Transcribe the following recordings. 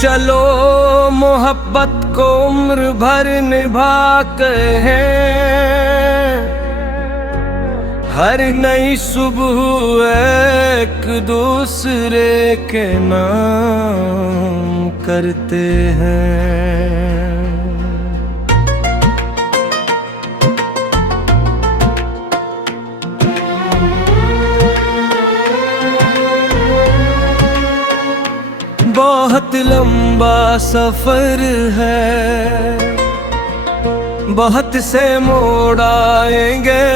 चलो मोहब्बत को उम्र भर निभा कर है, हर नई सुबह एक दूसरे के नाम करते हैं। बहुत लंबा सफर है, बहुत से मोड़ आएंगे,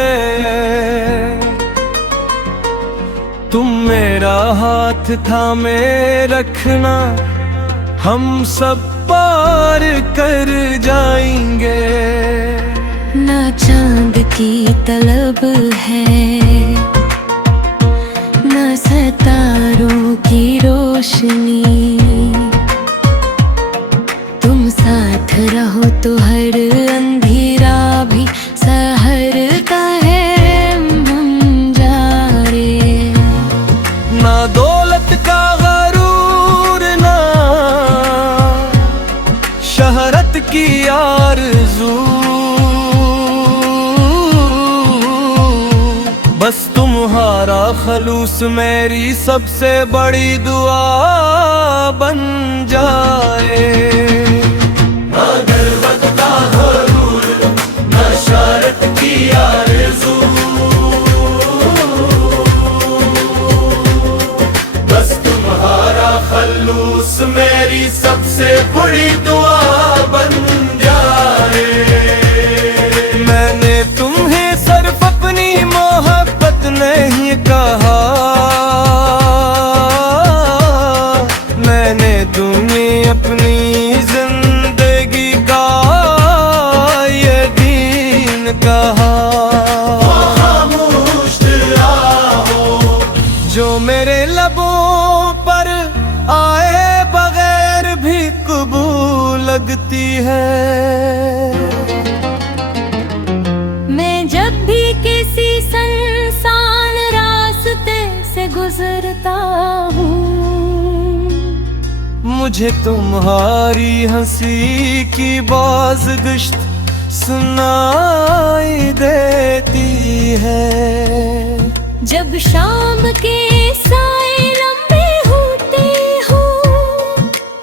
तुम मेरा हाथ थामे रखना, हम सब पार कर जाएंगे। ना चांद की तलब है, ना सितारों की रोशनी, तुम साथ रहो तो हर अंधेरा भी सहर का है मंजारे। ना दौलत का गरूर, ना शहरत की आरज़ू, बस तुम्हारा खलूस मेरी सबसे बड़ी दुआ बन जाए। ना दौलत का गरूर, ना शहरत की आरज़ू, बस तुम्हारा खलूस मेरी सबसे बड़ी दुआ बन जाए। मैंने तुम्हें सिर्फ अपनी मोहब्बत नहीं कहा, मैंने तुम्हें अपनी जिंदगी का ये दीन कहा। खामोश रहो, जो मेरे लबों पर आए बगैर भी कबूल लगती है। मैं जब भी किसी सुनसान रास्ते से गुजरता हूँ, मुझे तुम्हारी हंसी की बाज़गश्त सुनाई देती है। जब शाम के साए लंबे होते हो,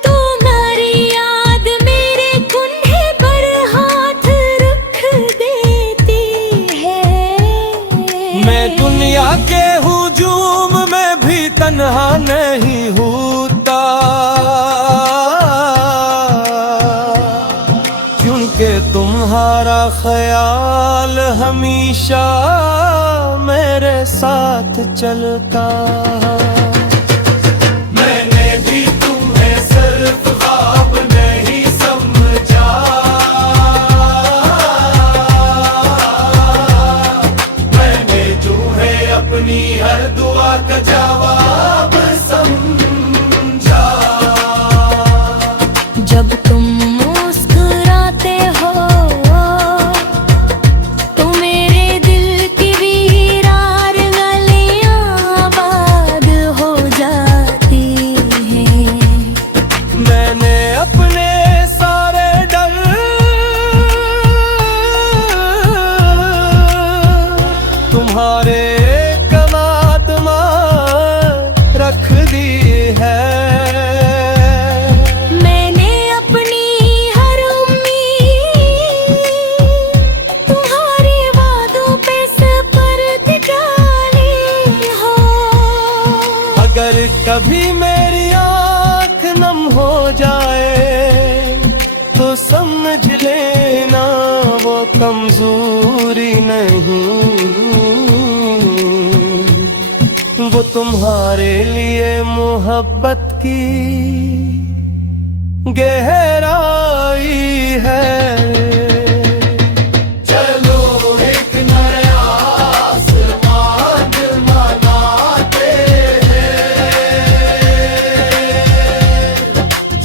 तो मेरी याद मेरे कुन्हे पर हाथ रख देती है। मैं दुनिया के हुजूम में भी तन्हा नहीं होता, क्योंकि तुम्हारा ख्याल हमेशा मेरे साथ चलता। मैंने भी तुम्हें सिर्फ ख्वाब नहीं समझा, मैंने तुम्हें अपनी हर दुआ का जवाब समझा। जब तुम मुस्कुराते हो, तो मेरे दिल की वीरान गलियां आबाद हो जाती हैं। मैंने अपने सारे डर तुम्हारे कनात में रख दी है। मैंने अपनी हर उम्मीद तुम्हारे वादों पे सुपर्द डाली हो। अगर कभी मेरी आँख नम हो जाए, तो समझ लेना वो कमजोरी नहीं, वो तुम्हारे लिए मोहब्बत की गहराई है। चलो एक नया आसमान मनाते हैं,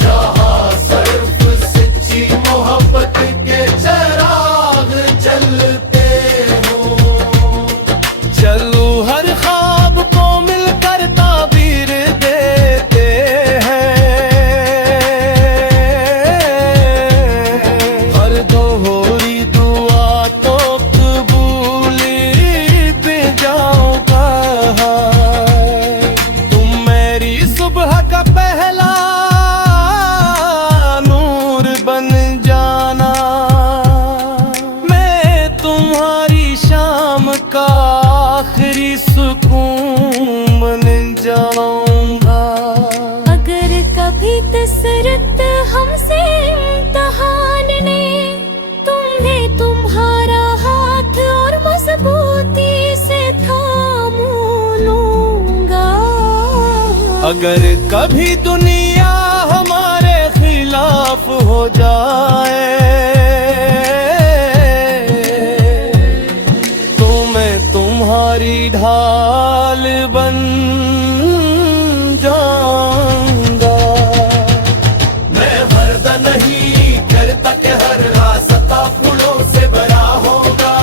जहाँ सिर्फ सच्ची मोहब्बत के चिराग जलते हो। चलो हर ख्वाब को मिलकर ताबीर देते हैं, सुकून बन जाऊंगा। अगर कभी कसरत हमसे इम्तिहान ने तुम्हें तुम्हारा हाथ और मजबूती से थाम लूंगा। अगर कभी दुनिया हमारे खिलाफ हो जाए तो मैं तुम्हारी ढाल बन जाऊंगा। मैं पर्दा नहीं करता कि हर रास्ता फूलों से भरा होगा,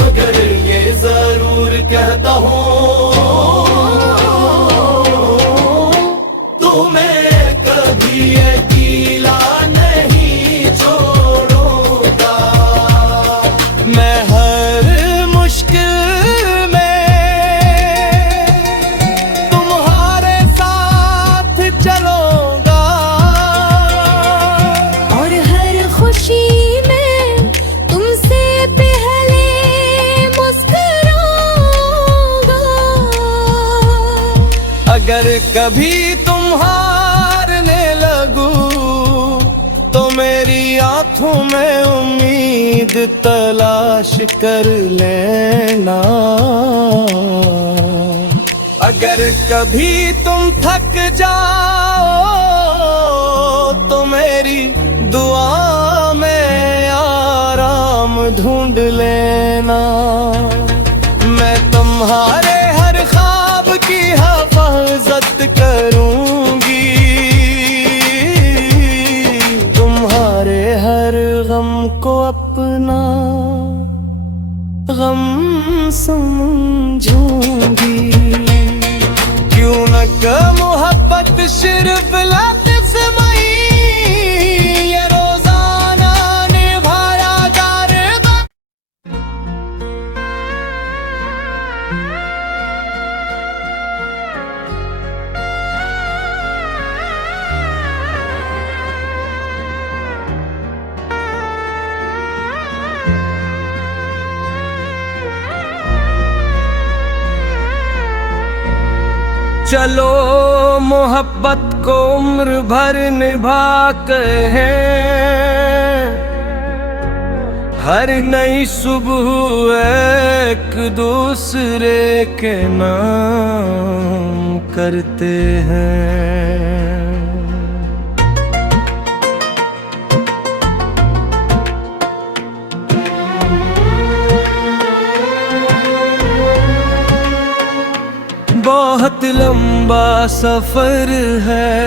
मगर ये जरूर कहता हूँ तुम्हें कभी अकेला नहीं छोड़ूंगा। मैं हर मुश्किल में तुम्हारे साथ चलूंगा और हर खुशी में तुमसे पहले मुस्कुराऊंगा। अगर कभी तुम हारने लगो तो मेरी आंखों में उम्मीद तलाश कर लेना। अगर कभी तुम थक जाओ तो मेरी दुआ में आराम ढूंढ लेना। मैं तुम्हारे हर ख्वाब की हिफाजत करूंगी, तुम्हारे हर गम को अपना गम समझूंगी। क्यों न क मोहब्बत सिर्फ लफ्ज़ मई ये रोजाना निभाया जाएगा। चलो मोहब्बत को उम्र भर निभा कर है, हर नई सुबह एक दूसरे के नाम करते हैं। बहुत लंबा सफर है,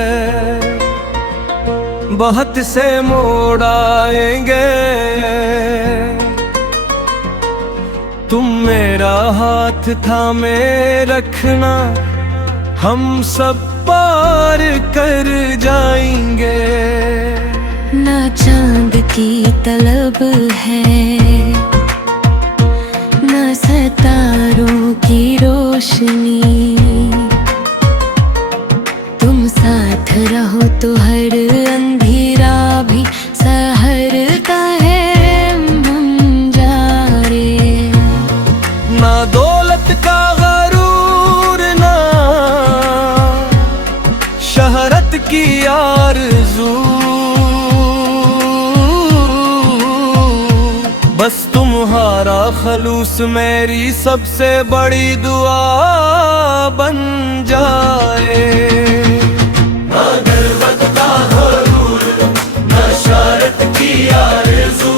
बहुत से मोड़ आएंगे, तुम मेरा हाथ थामे रखना, हम सब पार कर जाएंगे। ना चांद की तलब है ना सितारों की रोशनी, तुम साथ रहो तो हर अंधेरा भी सहरता है मुंजारे। ना दौलत का गरूर ना शहरत की आरज़ू, बस तुम्हारा खलूस मेरी सबसे बड़ी दुआ बन जाए। ना गर्वत का गरूर ना शहरत की आरज़ू,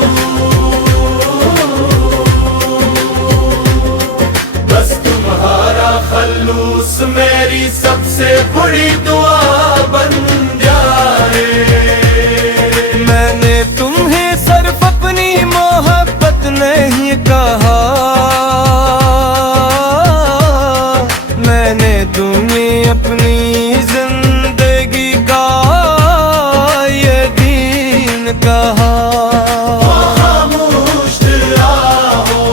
बस तुम्हारा खलूस मेरी सबसे बड़ी दुआ बन जाए। मैंने तुम्हें सिर्फ अपनी मोहब्बत नहीं कहा, मैंने तुम्हें अपनी जिंदगी का ये दीन कहा। खामोश रहो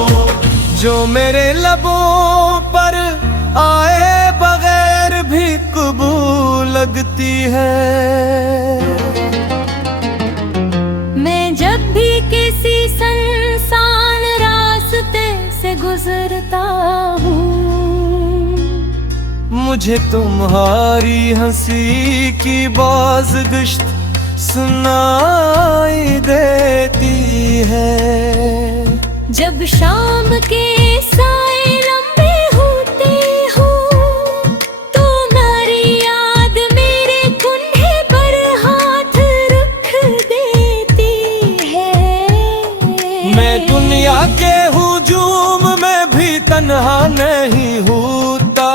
जो मेरे लबों पर आए बगैर भी कबूल लगती है। मैं जब भी किसी सुनसान मुझे तुम्हारी हंसी की बाज़गश्त सुनाई देती है। जब शाम के साए लंबे होते हो तो नारी याद मेरे कुन्हे पर हाथ रख देती है। मैं दुनिया के हुजूम में भी तन्हा नहीं होता,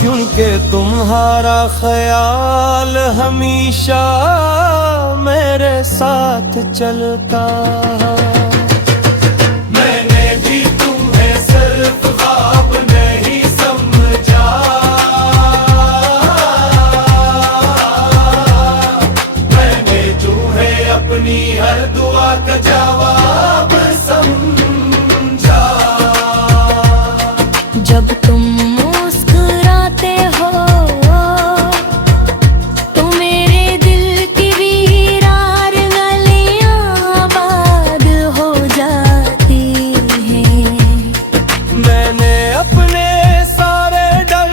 क्योंकि तुम्हारा ख्याल हमेशा मेरे साथ चलता। मैंने भी तुम्हें सिर्फ ख्वाब नहीं समझा, मैंने तुम्हें अपनी हर दुआ का जवाब समझा। जब तुम मुस्कुराते हो तो मेरे दिल की वीरान गलियां आबाद हो जाती हैं। मैंने अपने सारे डर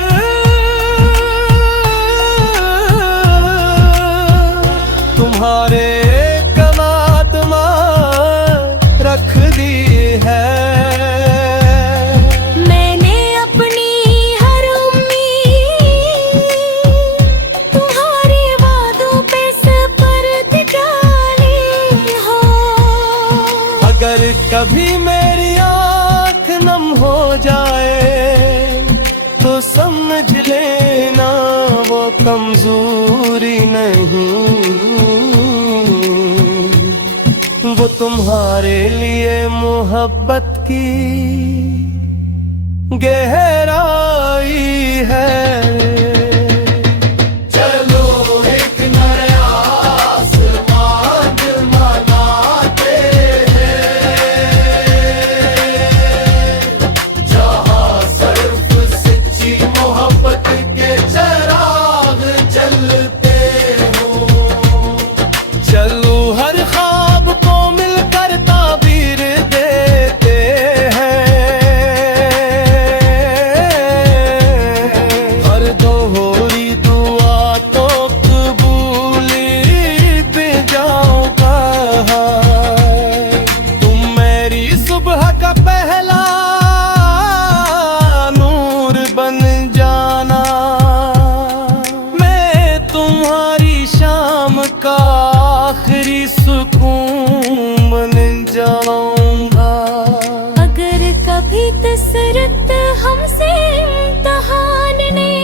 तुम्हारे कनात में रख दी है। मैंने अपनी हर उम्मीद तुम्हारे वादों पे सपर्द डाली हो। अगर कभी मेरी आँख नम हो जाए तो समझ लेना वो कमजोरी नहीं, वो तुम्हारे लिए मोहब्बत की गहराई है। चलो एक नया आसमान मनाते हैं, जहाँ सिर्फ सच्ची मोहब्बत के चिराग जलते हो। चलो हर ख्वाब को मिलकर ताबीर देते हैं, हर दोहरी दुआ तो कबूल पे जाओगा। तुम मेरी सुबह का पहला नूर बन जाना, मैं तुम्हारी शाम का आखिरी सुकून बन जाऊंगा। अगर कभी तसरत हमसे इम्तिहान ने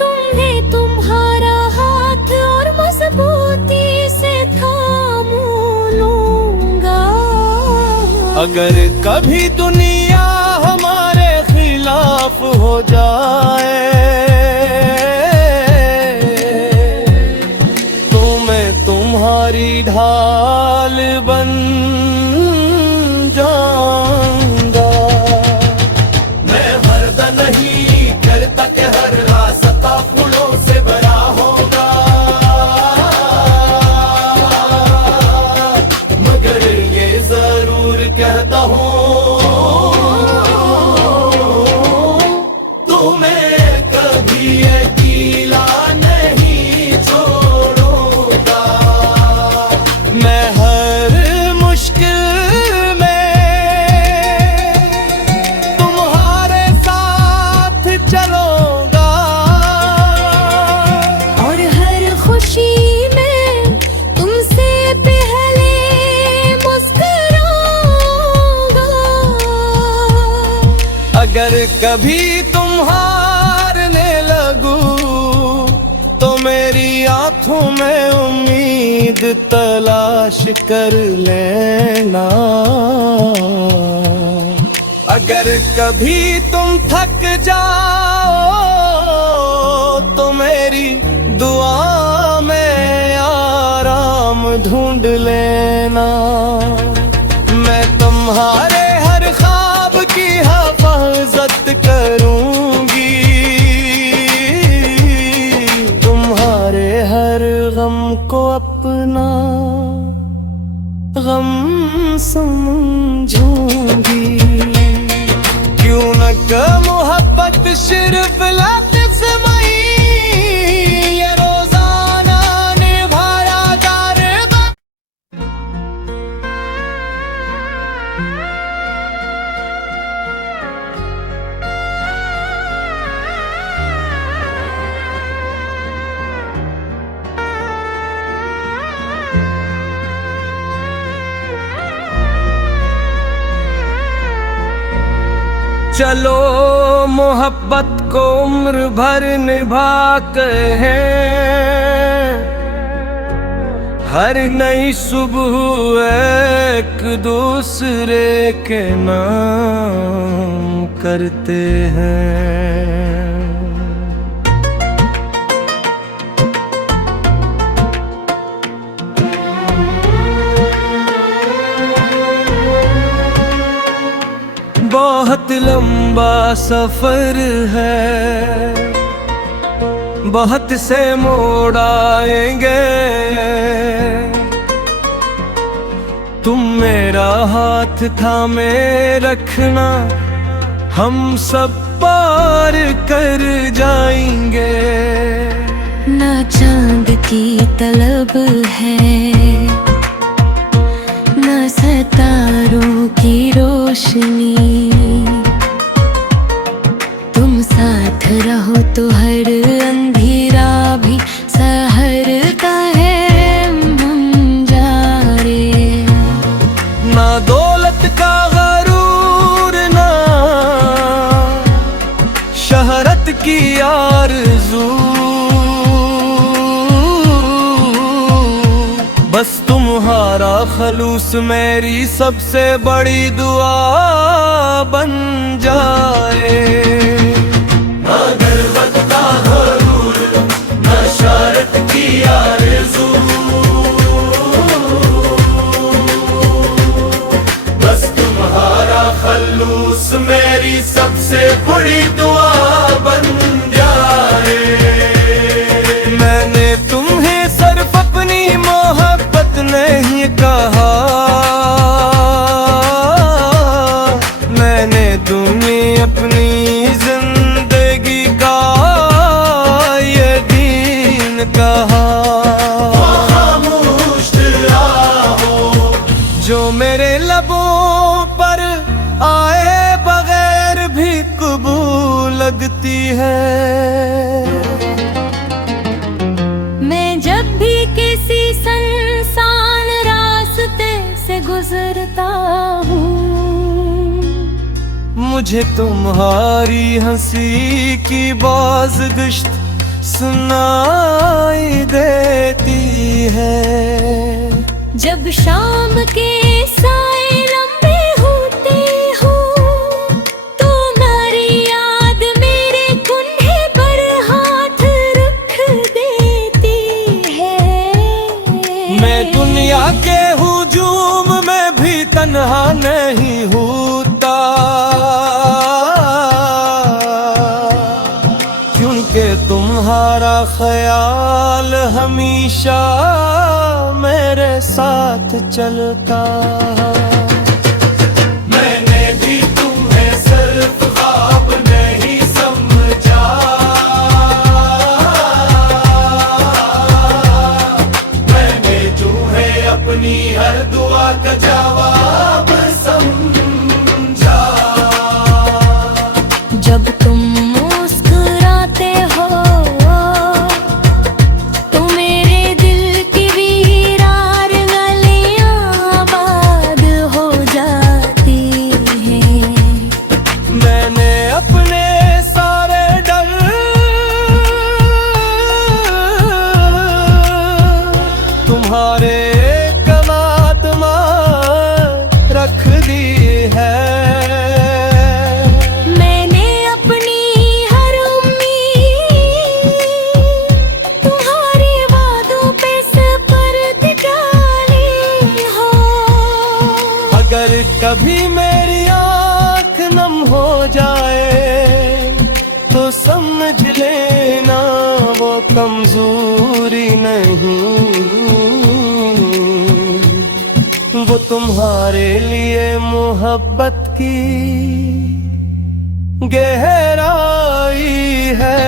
तुम्हें तुम्हारा हाथ और मजबूती से थाम लूंगा। अगर कभी दुनिया हमारे खिलाफ हो जाए तो मैं तुम्हारी ढाल बन जाऊंगा। मैं पर्दा नहीं करता कि हर रास्ता फूलों से भरा होगा, मगर ये जरूर कहता हूँ तुम्हें कभी अकेला नहीं छोड़ूंगा। मैं हर मुश्किल में तुम्हारे साथ चलूंगा, और हर खुशी में तुमसे पहले मुस्कुराऊंगा। अगर कभी तुम हारने लगो तो मेरी आंखों में उम्मीद तलाश कर लेना। अगर कभी तुम थक जाओ तो मेरी दुआ में आराम ढूंढ लेना। मैं तुम्हारे हर ख्वाब की हिफाजत करूंगी, तुम्हारे हर गम को अपना गम समझूंगी। मोहब्बत सिर्फ लातिफ मई ये रोजाना निभाया जा रे चलो मोहब्बत को उम्र भर निभा कर है हर नई सुबह एक दूसरे के नाम करते हैं। बहुत लंबा सफर है, बहुत से मोड़ आएंगे, तुम मेरा हाथ थामे रखना, हम सब पार कर जाएंगे। ना चांद की तलब है ना सितारों की रोशनी, तुम साथ रहो तो हर अंधेरा भी सहर का है मंजारे। ना दौलत का गरूर ना शहरत की आरज़ू, बस तुम्हारा खलूस मेरी सबसे बड़ी दुआ बन जाए। ना गर्वत का गरूर ना शहरत की आरज़ू, बस तुम्हारा खलूस मेरी सबसे बड़ी दुआ बन जाए। मैंने तुम्हें सिर्फ अपनी मोहब्बत नहीं कहा, मैंने तुम्हें अपनी जिंदगी का ये दीन कहा। खामोश रहो जो मेरे लबों पर आए बगैर भी कबूल लगती है। मैं जब भी किसी सुनसान रास्ते से गुजरता हूँ, मुझे तुम्हारी हंसी की बाज़गश्त सुनाई देती है। जब शाम के साए लंबे होते हो तो मेरी याद मेरे कुन्हे पर हाथ रख देती है। मैं दुनिया के हुजूम में भी तन्हा नहीं होता, क्योंकि तुम्हारा ख्याल हमेशा मेरे साथ चलता। मैंने भी तुम्हें सिर्फ ख्वाब नहीं समझा, मैंने तुम्हें अपनी हर दुआ का जवाब समझा। जब तुम मुस्कुराते हो तो मेरे दिल की वीरान गलियां आबाद हो जाती हैं। मैंने अपने सारे डर तुम्हारे कनात में रख दी है। मैंने अपनी हर उम्मीद तुम्हारे वादों पे सपर्द डाली हो। अगर कभी मेरी आँख नम हो जाए तो समझ लेना वो कमजोरी नहीं, वो तुम्हारे लिए मोहब्बत की गहराई है।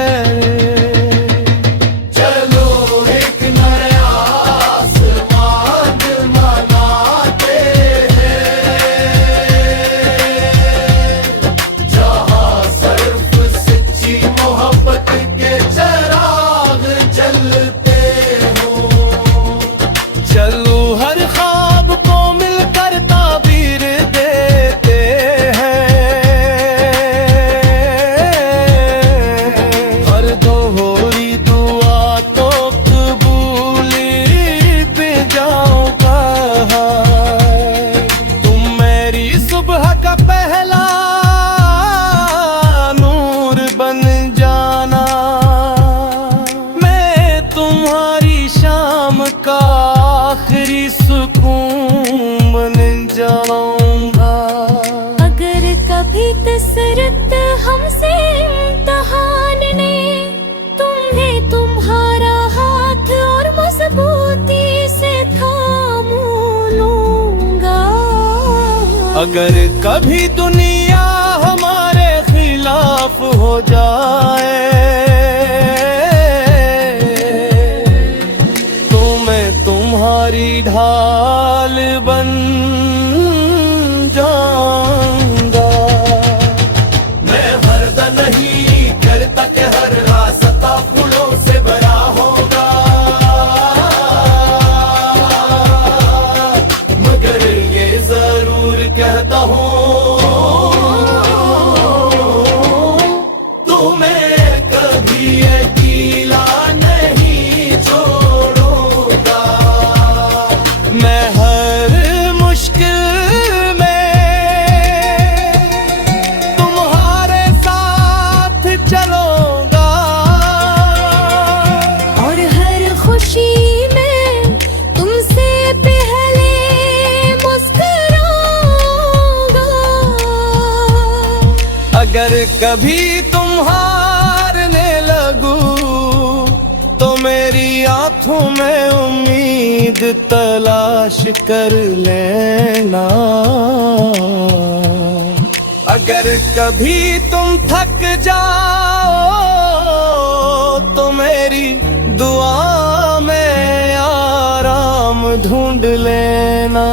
का आखिरी सुकून बन जाऊंगा। अगर कभी कसरत हमसे इम्तिहान ने तुम्हें तुम्हारा हाथ और मजबूती से थाम लूंगा। अगर कभी दुनिया हमारे खिलाफ हो जाए तुम्हारी ढाल बन जाऊंगा। मैं पर्दा नहीं करता कि हर रास्ता फूलों से भरा होगा, मगर ये जरूर कहता हूँ तुम्हें कभी अकेला नहीं छोड़ूंगा। मैं हर मुश्किल में तुम्हारे साथ चलूंगा और हर खुशी में तुमसे पहले मुस्कुराऊंगा। अगर कभी तुम हारने लगो तो मेरी आंखों में उम्मीद तलाश कर लेना। अगर कभी तुम थक जाओ तो मेरी दुआ में आराम ढूंढ लेना।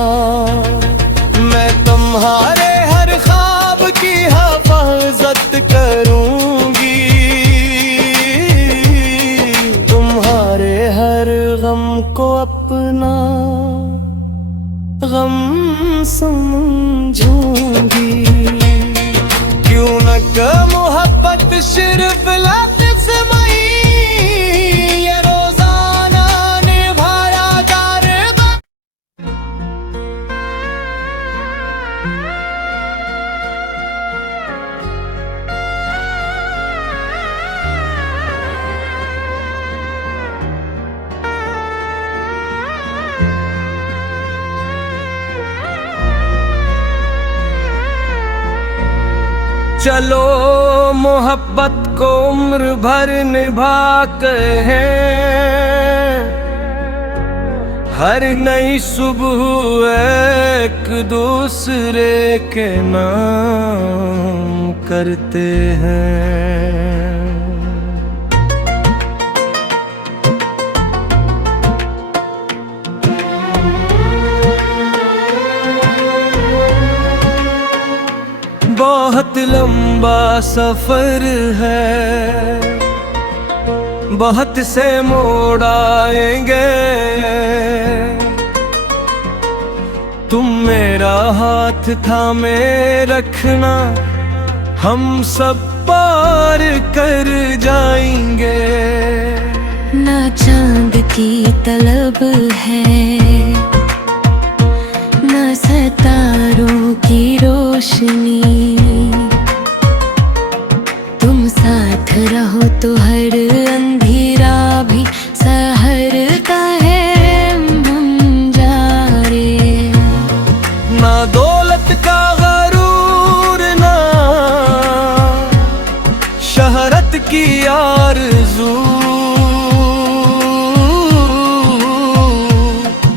मैं तुम्हारे हर ख्वाब की हिफाजत करूंगी, तुम्हारे हर गम को अपना गम समझूंगी। क्यों न क मोहब्बत सिर्फ लफ्ज़ में ये रोजाना निभाया कारवा। चलो मोहब्बत को उम्र भर निभा कर है, हर नई सुबह एक दूसरे के नाम करते हैं। बहुत लंबा सफर है, बहुत से मोड़ आएंगे, तुम मेरा हाथ थामे रखना, हम सब पार कर जाएंगे। ना चांद की तलब है ना सितारों की रोशनी, तुम साथ रहो तो हर अंधेरा भी सहर का है मंजारे। ना दौलत का गरूर ना शहरत की आरज़ू,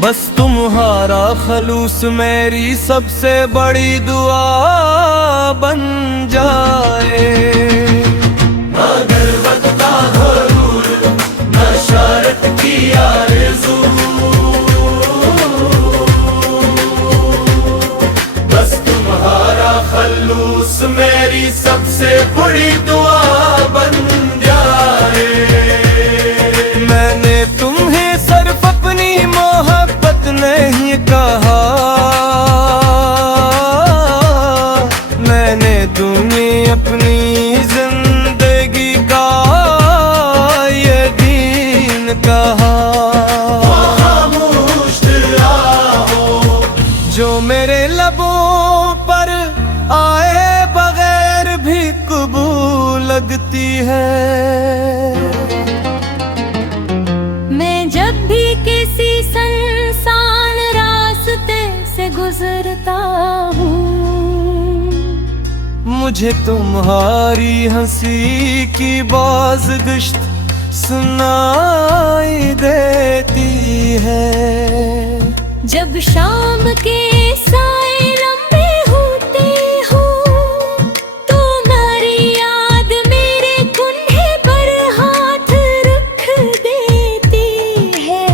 बस तुम्हारा खलूस मेरी सबसे बड़ी दुआ बन जाए। मगर वक़्त ज़रूर न शर्त की आरज़ू, बस तुम्हारा खलूस मेरी सबसे बड़ी दुआ बन जाए। मैंने तुम्हें सिर्फ अपनी मोहब्बत नहीं कहा, मैंने तुम्हें अपनी जिंदगी का ये दीन कहा। खामोश रहो जो मेरे लबों पर आए बगैर भी कबूल लगती है। मैं जब भी किसी सुनसान रास्ते से गुजरता हूँ, मुझे तुम्हारी हंसी की बाज़गश्त सुनाई देती है। जब शाम के साए लंबे होते हो, तुम्हारी याद मेरे कुन्हे पर हाथ रख देती है।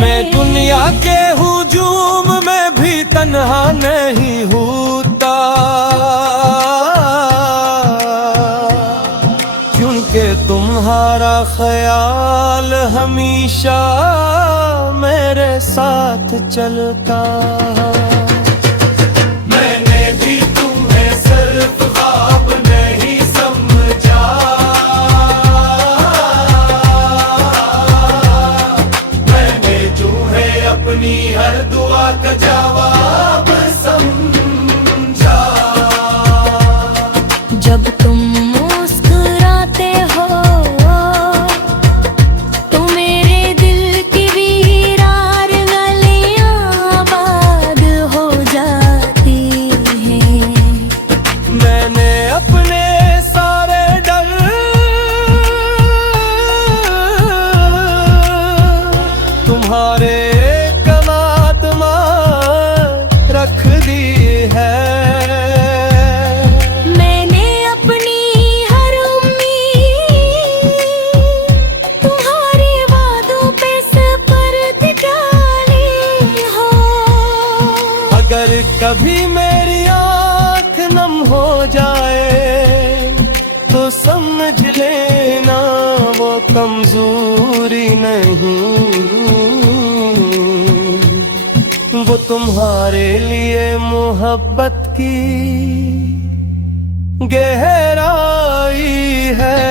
मैं दुनिया के हुजूम में भी तन्हा नहीं होता, क्योंकि तुम्हारा ख्याल हमेशा मेरे साथ चलता। मैंने भी तुम्हें सिर्फ ख्वाब नहीं समझा, मैंने तुम्हें अपनी हर दुआ का जवाब समझा। जब तुम मुस्कुराते हो तो मेरे दिल की वीरान गलियां आबाद हो जाती हैं। मैंने अपने सारे डर तुम्हारे कनात में रख दी है। मैंने अपनी हर उम्मीद तुम्हारे वादों पे सुपर्द डाली हो। अगर कभी मेरी आँख नम हो जाए तो समझ लेना वो कमजोरी नहीं, वो तुम्हारे लिए मोहब्बत की गहराई है।